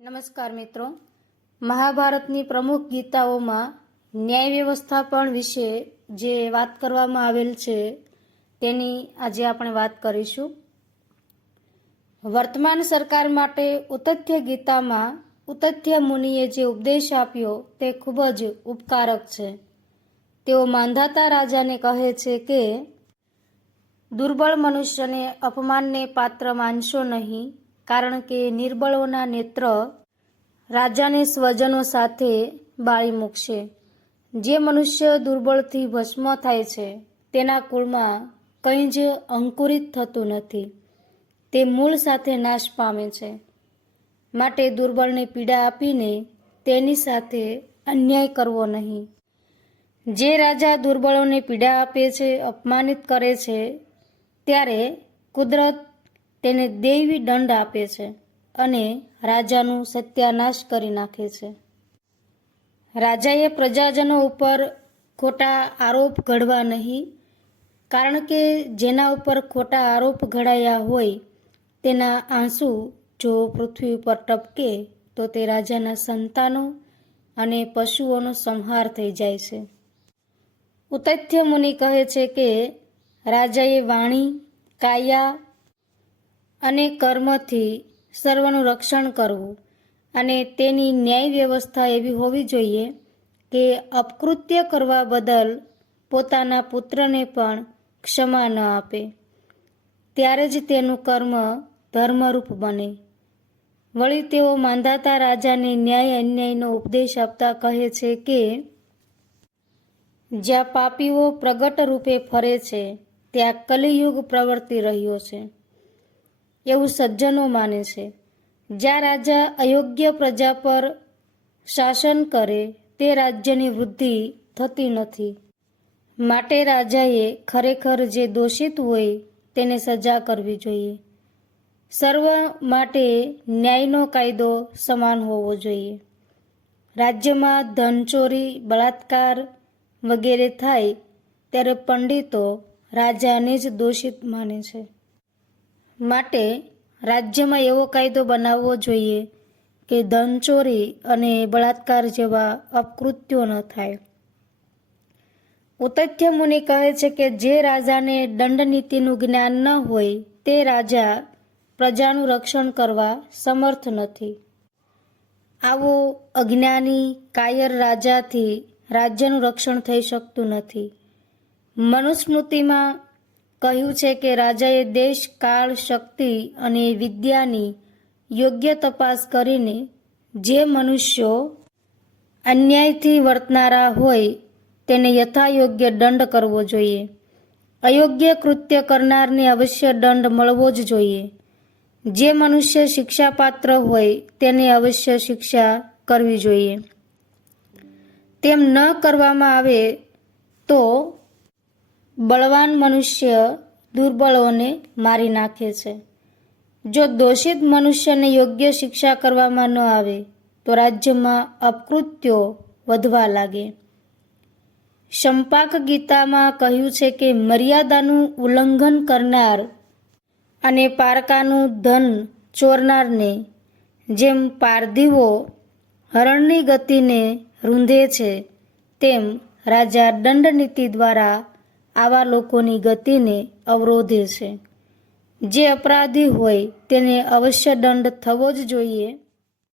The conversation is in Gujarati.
નમસ્કાર મિત્રો, મહાભારતની પ્રમુખ ગીતાઓમાં ન્યાય વ્યવસ્થાપન વિશે જે વાત કરવામાં આવેલ છે તેની આજે આપણે વાત કરીશું. વર્તમાન સરકાર માટે ઉતથ્ય ગીતામાં ઉતથ્ય મુનિએ જે ઉપદેશ આપ્યો તે ખૂબ જ ઉપકારક છે. તેઓ માંધાતા રાજાને કહે છે કે દુર્બળ મનુષ્યને અપમાનને પાત્ર માનશો નહીં, કારણ કે નિર્બળોના નેત્ર રાજાને સ્વજનો સાથે બાળી મૂકશે. જે મનુષ્ય દુર્બળથી ભસ્મ થાય છે તેના કુળમાં કંઈ જ અંકુરિત થતું નથી, તે મૂળ સાથે નાશ પામે છે. માટે દુર્બળને પીડા આપીને તેની સાથે અન્યાય કરવો નહીં. જે રાજા દુર્બળોને પીડા આપે છે, અપમાનિત કરે છે, ત્યારે કુદરત તેને દૈવી દંડ આપે છે અને રાજાનું સત્યાનાશ કરી નાખે છે. રાજાએ પ્રજાજનો ઉપર ખોટા આરોપ ઘડવા નહીં, કારણ કે જેના ઉપર ખોટા આરોપ ઘડાયા હોય તેના આંસુ જો પૃથ્વી ઉપર ટપકે તો તે રાજાના સંતાનો અને પશુઓનો સંહાર થઈ જાય છે. ઉતથ્ય મુનિ કહે છે કે રાજાએ વાણી, કાયા અને કર્મથી સર્વનું રક્ષણ કરવું અને તેની ન્યાય વ્યવસ્થા એવી હોવી જોઈએ કે અપકૃત્ય કરવા બદલ પોતાના પુત્રને પણ ક્ષમા ન આપે, ત્યારે જ તેનું કર્મ ધર્મરૂપ બને. વળી તેઓ માંધાતા રાજાને ન્યાય અન્યાયનો ઉપદેશ આપતા કહે છે કે જ્યાં પાપીઓ પ્રગટ રૂપે ફરે છે ત્યાં કલિયુગ પ્રવર્તી રહ્યો છે એવું સજ્જનો માને છે. જ્યાં રાજા અયોગ્ય પ્રજા પર શાસન કરે તે રાજ્યની વૃદ્ધિ થતી નથી. માટે રાજાએ ખરેખર જે દોષિત હોય તેને સજા કરવી જોઈએ. સર્વ માટે ન્યાયનો કાયદો સમાન હોવો જોઈએ. રાજ્યમાં ધનચોરી, બળાત્કાર વગેરે થાય ત્યારે પંડિતો રાજાને જ દોષિત માને છે. માટે રાજ્યમાં એવો કાયદો બનાવવો જોઈએ કે ધનચોરી અને બળાત્કાર જેવા અપકૃત્યો ન થાય. ઉતથ્ય મુનિ કહે છે કે જે રાજાને દંડનીતિનું જ્ઞાન ન હોય તે રાજા પ્રજાનું રક્ષણ કરવા સમર્થ નથી. આવો અજ્ઞાની કાયર રાજાથી રાજ્યનું રક્ષણ થઈ શકતું નથી. મનુસ્મૃતિમાં કહ્યું છે કે રાજાએ દેશ, કાળ, શક્તિ અને વિદ્યાની યોગ્ય તપાસ કરીને જે મનુષ્યો અન્યાયથી વર્તનારા હોય તેને યથાયોગ્ય દંડ કરવો જોઈએ. અયોગ્ય કૃત્ય કરનારને અવશ્ય દંડ મળવો જ જોઈએ. જે મનુષ્ય શિક્ષાપાત્ર હોય તેને અવશ્ય શિક્ષા કરવી જોઈએ. તેમ ન કરવામાં આવે તો બળવાન મનુષ્ય દુર્બળોને મારી નાખે છે. જો દોષિત મનુષ્યને યોગ્ય શિક્ષા કરવામાં ન આવે તો રાજ્યમાં અપકૃત્યો વધવા લાગે. સંપાક ગીતામાં કહ્યું છે કે મર્યાદાનું ઉલ્લંઘન કરનાર અને પારકાનું ધન ચોરનારને જેમ પારધીવો હરણની ગતિને રૂંધે છે, તેમ રાજા દંડનીતિ દ્વારા આવા લોકોની ગતિને અવરોધે છે. જે અપરાધી હોય તેને અવશ્ય દંડ થવો જ જોઈએ.